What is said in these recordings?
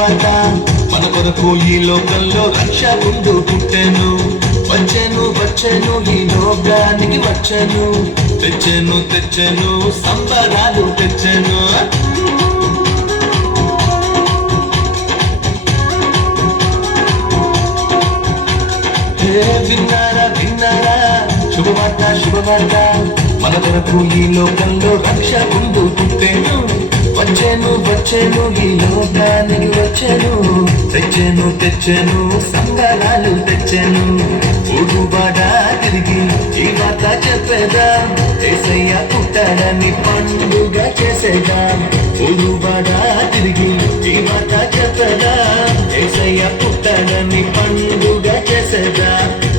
శుభవార్త మన కొరకు ఈ లోకంలో రక్షకుండు పుట్టెను. వచ్చెను వచ్చెను ఈ లోకానికి వచ్చెను, తెచ్చెను తెచ్చెను సంబరాలు తెచ్చెను. విన్నారా విన్నారా శుభవార్త శుభవార్త మన కొరకు ఈ లోకంలో రక్షకుండు పుట్టెను. వచ్చెను వచ్చెను ఈ లోకానికి వచ్చెను, తెచ్చెను తెచ్చెను సంబరాలు తెచ్చెను. ఊరుబాడా తిరిగి ఈ వార్త చెప్పేదా, యేసయ్య పుట్టాడని పండుగ చేసేదా. ఊరుబాడా తిరిగి ఈ వార్త చెప్పేదా, యేసయ్య పుట్టాడని పండుగ చేసేదా.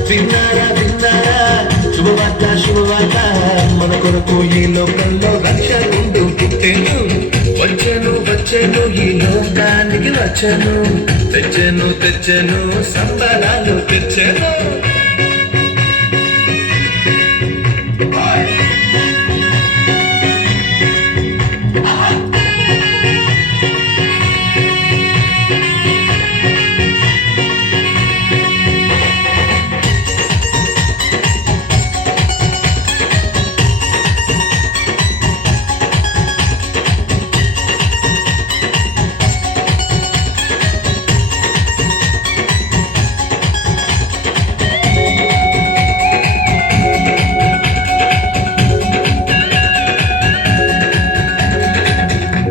విన్నారా విన్నారా శుభవార్త శుభవార్త మన కొరకు ఈ లోకంలో రక్షకుండు పుట్టెను. వచ్చెను వచ్చెను ఈ లోకానికి వచ్చెను, తెచ్చెను తెచ్చెను సంబరాలు తెచ్చెను.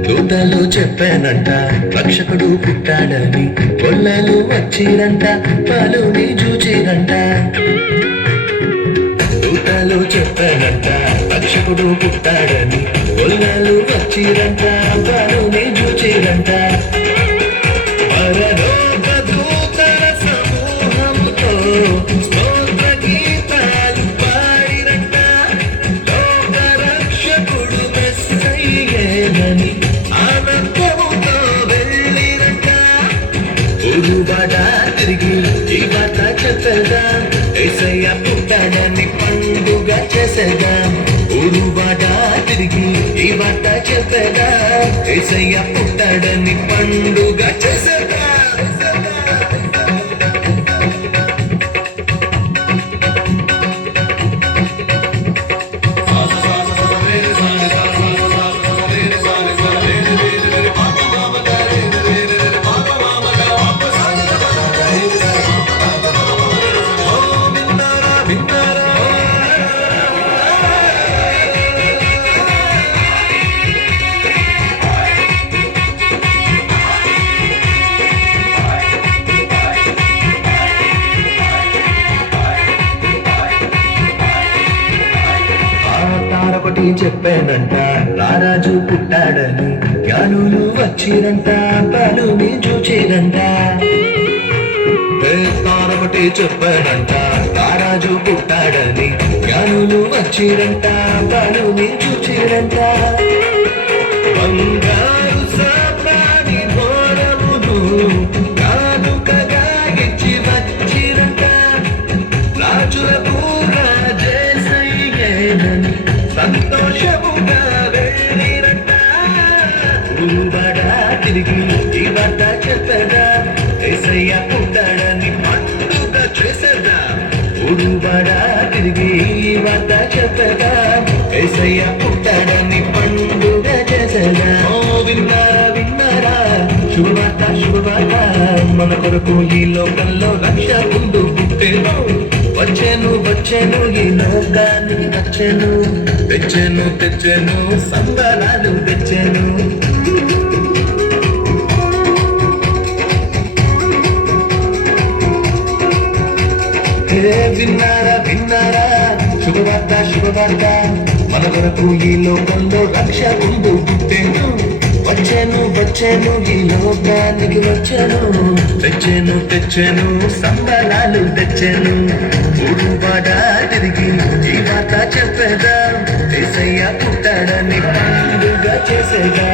తోటలో చెప్పానంట రక్షకుడు పుట్టాడని, కొల్లలు వచ్చిరంట పాలుని చూచిరంట. తోటలో చెప్పానంట రక్షకుడు పుట్టాడని, కొల్లలు వచ్చిరంట పాలుని చూచిరంట. పరలోక దూతల సమూహముతో స్తోత్ర గీతాలు పాడిరంట. లోక రక్షకుడు మెస్సయ్యేనని ఆనందముతో వెళ్ళిరంట. ఊరుబాడా తిరిగి ఈ వార్త చెప్పేదా, యేసయ్య పుట్టాడని పండుగ చేసేదా. ఊరుబాడా తిరిగి ఈ వార్త చెప్పేదా, యేసయ్య పుట్టాడని పండుగ చేసేదా. ఒకటి చెప్పానంట రారాజు పుట్టాడని, జ్ఞానులు వచ్చిరంట పాలుని చూచిరంట. తారొకటి చెప్పానంట రారాజు పుట్టాడని, జ్ఞానులు వచ్చిరంట పాలుని చూచిరంట. బంగారు సాపాని ఘోరమును కానుకగా ఇచ్చి వచ్చిరంట. రాజులకు రాజేసయ్యేనని సంతోషముగా వెళ్ళిరంట. ఊరుబాడా తిరిగి ఈ వార్త చెప్పేదా, యేసయ్య పుట్టాడని పండుగ చేసేదా. ఊరుబాడా తిరిగి ఈ వార్త చెప్పేదా, యేసయ్య పుట్టాడని పండుగ చేసేదా. విన్నారా విన్నారా శుభవార్త శుభవార్త మన కొరకు ఈ లోకంలో రక్షకుండు పుట్టెను. వచ్చెను వచ్చెను ఈ లోకానికి వచ్చెను, తెచ్చెను తెచ్చెను సంబరాలు తెచ్చెను. విన్నారా విన్నారా శుభవార్త శుభవార్త మన కొరకు ఈ లోకంలో రక్షకుండు పుట్టెను. వచ్చెను వచ్చెను ఈ లోకానికి వచ్చెను, తెచ్చెను తెచ్చెను సంబరాలు తెచ్చెను. ఊరుబాడా తిరిగి ఈ వార్త చెప్పేదా, యేసయ్య పుట్టాడని పండుగ చేసేదా.